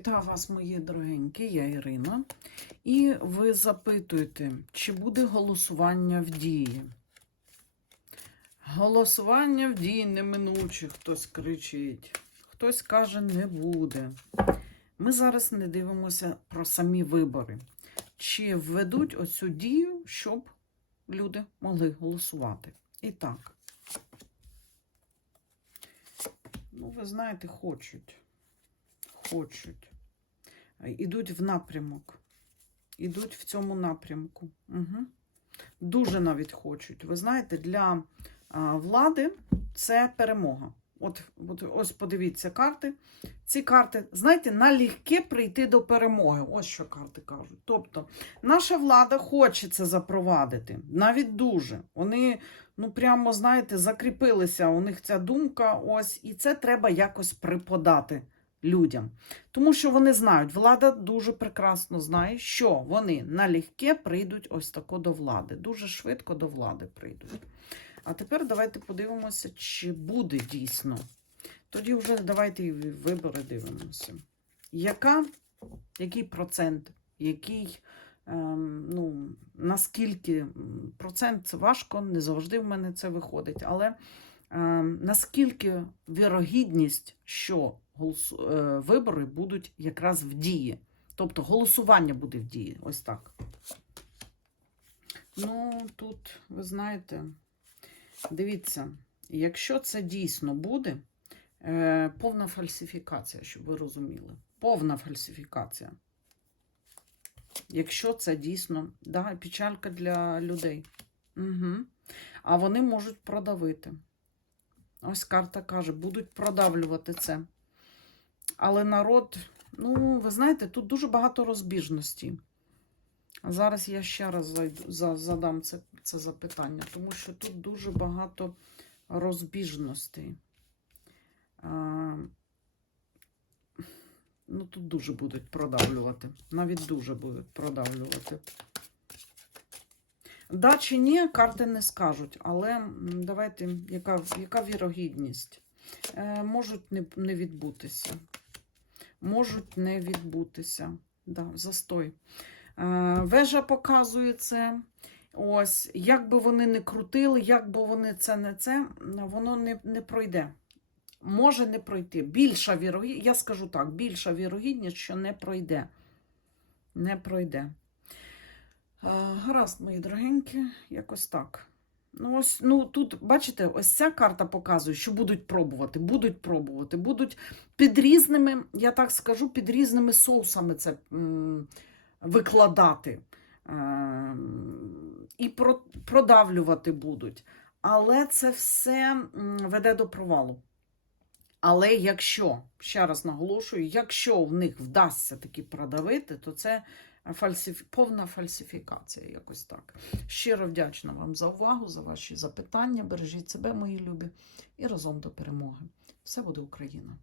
Вітаю вас, мої дорогенькі, я Ірина. І ви запитуєте, чи буде голосування в дії? Голосування в дії неминуче, хтось кричить, хтось каже, не буде. Ми зараз не дивимося про самі вибори. Чи введуть оцю дію, щоб люди могли голосувати? І так. Ну, ви знаєте, хочуть хочуть. Ідуть в напрямок. Ідуть в цьому напрямку. Угу. Дуже навіть хочуть. Ви знаєте, для влади це перемога. От, от ось подивіться карти. Ці карти, знаєте, налегке прийти до перемоги. Ось що карти кажуть. Тобто, наша влада хоче це запровадити. Навіть дуже. Вони, ну прямо, знаєте, закріпилися. У них ця думка. Ось, і це треба якось приподати людям. Тому що вони знають, влада дуже прекрасно знає, що вони налегке прийдуть ось тако до влади. Дуже швидко до влади прийдуть. А тепер давайте подивимося, чи буде дійсно. Тоді вже давайте і вибори дивимося. Яка, Який процент, який, ем, ну, наскільки процент це важко, не завжди в мене це виходить, але наскільки вірогідність, що е, вибори будуть якраз в дії. Тобто голосування буде в дії. Ось так. Ну, тут, ви знаєте, дивіться, якщо це дійсно буде, е, повна фальсифікація, щоб ви розуміли. Повна фальсифікація. Якщо це дійсно, да, печалька для людей. Угу. А вони можуть продавити. Ось карта каже, будуть продавлювати це. Але народ, ну, ви знаєте, тут дуже багато розбіжностей. Зараз я ще раз зайду, за, задам це, це запитання, тому що тут дуже багато розбіжностей. А, ну, тут дуже будуть продавлювати. Навіть дуже будуть продавлювати. Да чи ні, карти не скажуть, але давайте, яка, яка вірогідність? Е, можуть не, не відбутися. Можуть не відбутися. Да, застой. Е, вежа показує це. Ось, як би вони не крутили, як би вони це не це, воно не, не пройде. Може не пройти. Більша вірогідність, я скажу так, більша вірогідність, що не пройде. Не пройде. Гаразд, мої дорогенькі, якось так. Ну, ось, ну тут, бачите, ось ця карта показує, що будуть пробувати, будуть пробувати, будуть під різними, я так скажу, під різними соусами це викладати. Ем, і про, продавлювати будуть. Але це все веде до провалу. Але якщо, ще раз наголошую, якщо в них вдасться таки продавити, то це фальсиф... повна фальсифікація, якось так. Щиро вдячна вам за увагу, за ваші запитання. Бережіть себе, мої любі, і разом до перемоги. Все буде Україна!